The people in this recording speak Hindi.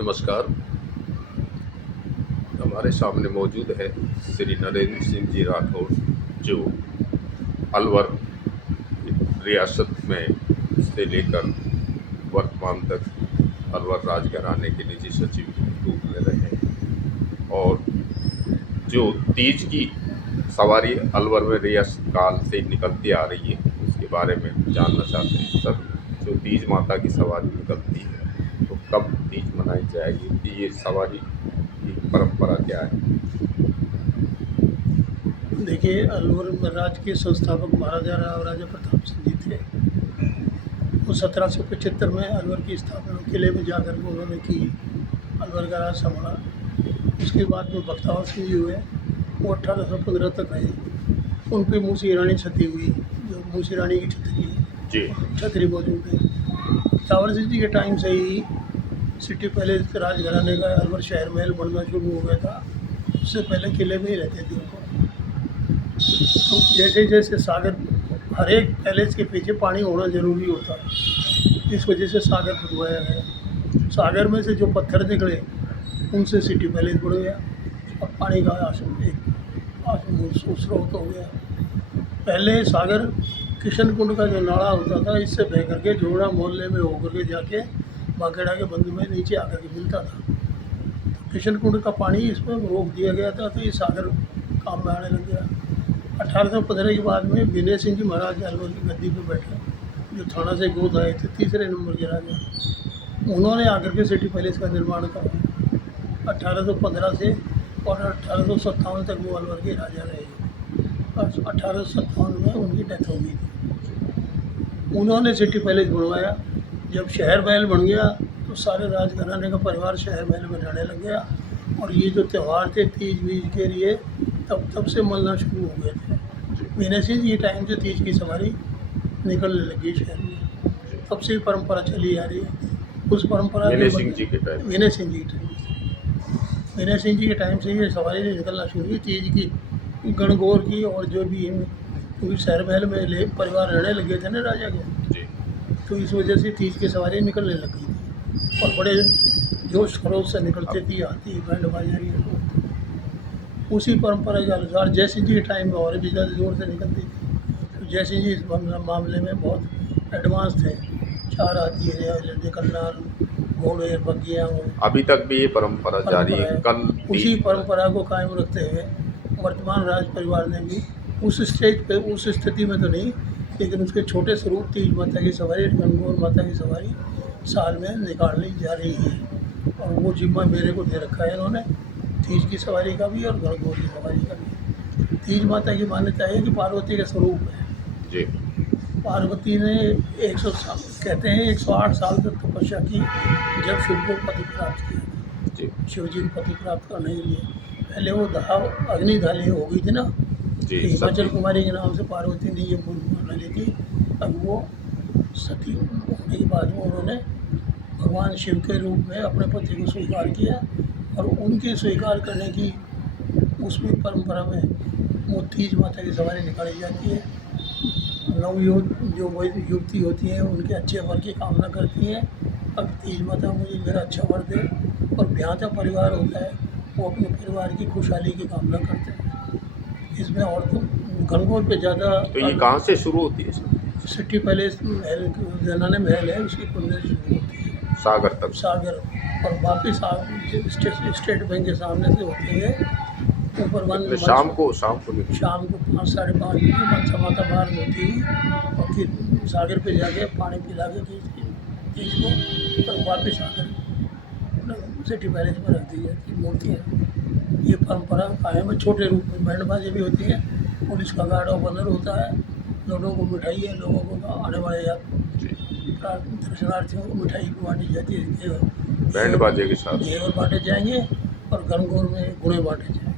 नमस्कार। हमारे सामने मौजूद है श्री नरेंद्र सिंह जी राठौर, जो अलवर रियासत में से लेकर वर्तमान तक अलवर राजघराने के निजी सचिव रूप में रहे हैं और जो तीज की सवारी अलवर में रियासत काल से निकलती आ रही है उसके बारे में जानना चाहते हैं सर। जो तीज माता की सवारी निकलती है तो कब तीज मनाई जाएगी, ये सवारी की परंपरा क्या है? देखिए, अलवर में राज्य के संस्थापक महाराजा राजा प्रताप सिंह जी थे। वो 1775 में अलवर की स्थापना किले में जाकर के उन्होंने की, अलवर का राज संभाला। उसके बाद में बख्तावर सिंह जी हुए, वो 1815 तक रहे। उन पर मूसी रानी छत्री हुई, जो मूसी रानी की छतरी मौजूद है। बख्तावर सिंह जी के टाइम से ही सिटी पैलेस राजघराने का अलवर शहर महल बनना शुरू हो गया था। उससे पहले किले में ही रहते थे वो। तो जैसे जैसे सागर, हर एक पैलेस के पीछे पानी होना ज़रूरी होता है, इस वजह से सागर खुदवाया गया। सागर में से जो पत्थर निकले उनसे सिटी पैलेस बढ़ गया और पानी का स्रोत हो गया। पहले सागर किशन कुंड का जो नाला होता था, इससे बह करके जोड़ा मोहल्ले में होकर के जाके बागेड़ा के बंद में नीचे आकर के मिलता था। तो किशन कुंड का पानी इसमें रोक दिया गया था, तो ये सागर काम में आने लग गया। 1815 के बाद में विनय सिंह जी महाराज अलवर की गद्दी पे बैठे, जो थाना से गोद आए थे, तीसरे नंबर के राजा। उन्होंने आकर के सिटी पैलेस का निर्माण करवाया 1815 से, और 1857 तक वो अलवर के राजा रहे। 1857 में उनकी डेथ हो गई थी। उन्होंने सिटी पैलेस बनवाया। जब शहर महल बन गया तो सारे राजघराने का परिवार शहर महल में रहने लग गया, और ये जो त्यौहार थे तीज बीज के लिए तब से मलना शुरू हो गए थे। विनय सिंह जी के टाइम से तीज की सवारी निकलने लगी शहर में, तब से परंपरा चली आ रही है। उस परंपरा विनय सिंह जी के टाइम विनय सिंह जी के टाइम से ये सवारी निकलना शुरू हुई तीज की, गणगौर की, और जो भी क्योंकि शहर महल में परिवार रहने लगे थे ना राजा के, तो इस वजह से तीज की सवारी निकलने लग गई थी और बड़े जोश खरोश से निकलती थी, हाथी बैंड बाजारी। उसी परंपरा के अनुसार जयसिंह जी के टाइम में और भी ज़्यादा जोर से निकलती थी। तो जयसिंह जी इस मामले में बहुत एडवांस थे। 4 हाथी निकलना, घोड़े, बग्गियाँ, अभी तक भी ये परंपरा जारी है। कल उसी परंपरा को कायम रखते हुए वर्तमान राज परिवार ने भी उस स्टेज पे, उस स्थिति में तो नहीं, लेकिन उसके छोटे स्वरूप तीज माता की सवारी, गणगौर माता की सवारी साल में निकालनी जा रही है। और वो जिम्मा मेरे को दे रखा है इन्होंने, तीज की सवारी का भी और गणगौर की सवारी का भी। तीज माता की मान्यता है कि पार्वती का स्वरूप है जी। पार्वती ने 100 साल, कहते हैं 108 साल तक तपस्या की, जब शिव को पति प्राप्त किया जी। शिव जी को पति प्राप्त करने के लिए पहले वो अग्निधाली हो गई थी ना, हिमाचल कुमारी के नाम से पार्वती ने ये मूर्ति बना ली थी। अब वो सती होने के बाद में उन्होंने भगवान शिव के रूप में अपने पति को स्वीकार किया, और उनके स्वीकार करने की उसमें परंपरा में वो तीज माता की सवारी निकाली जाती है। युवती होती हैं, उनके अच्छे वर की कामना करती हैं, अब तीज माता मुझे मेरा अच्छा वर दे, और ब्याहता परिवार होता है वो अपने परिवार की खुशहाली की कामना करते हैं। इसमें औरतों गणगौर पे ज़्यादा। तो ये कहाँ से शुरू होती है? सिटी पैलेस महल, जनाने महल है, उसकी कुंड से शुरू होती है सागर तक, और वापिस स्टेट बैंक के सामने से होती है ऊपर वन। शाम को 5 साढ़े 5 बजे मनसा माता बाहर होती है, और फिर सागर पे जाके पानी पिला के तीज को, और वापस आकर सिटी पैलेस में रख दी जाती है मूर्तियाँ। ये परंपरा कायम है। छोटे रूप में बैंड बाजे भी होती हैं, पुलिस का गार्ड ऑफ ऑनर होता है, लोगों को मिठाई है, लोगों को आने वाले दर्शनार्थियों को मिठाई भी बांटी जाती है, बैंड बाजे के साथ घेवर बांटे जाएंगे और गणगौर में गुणे बांटे जाएंगे।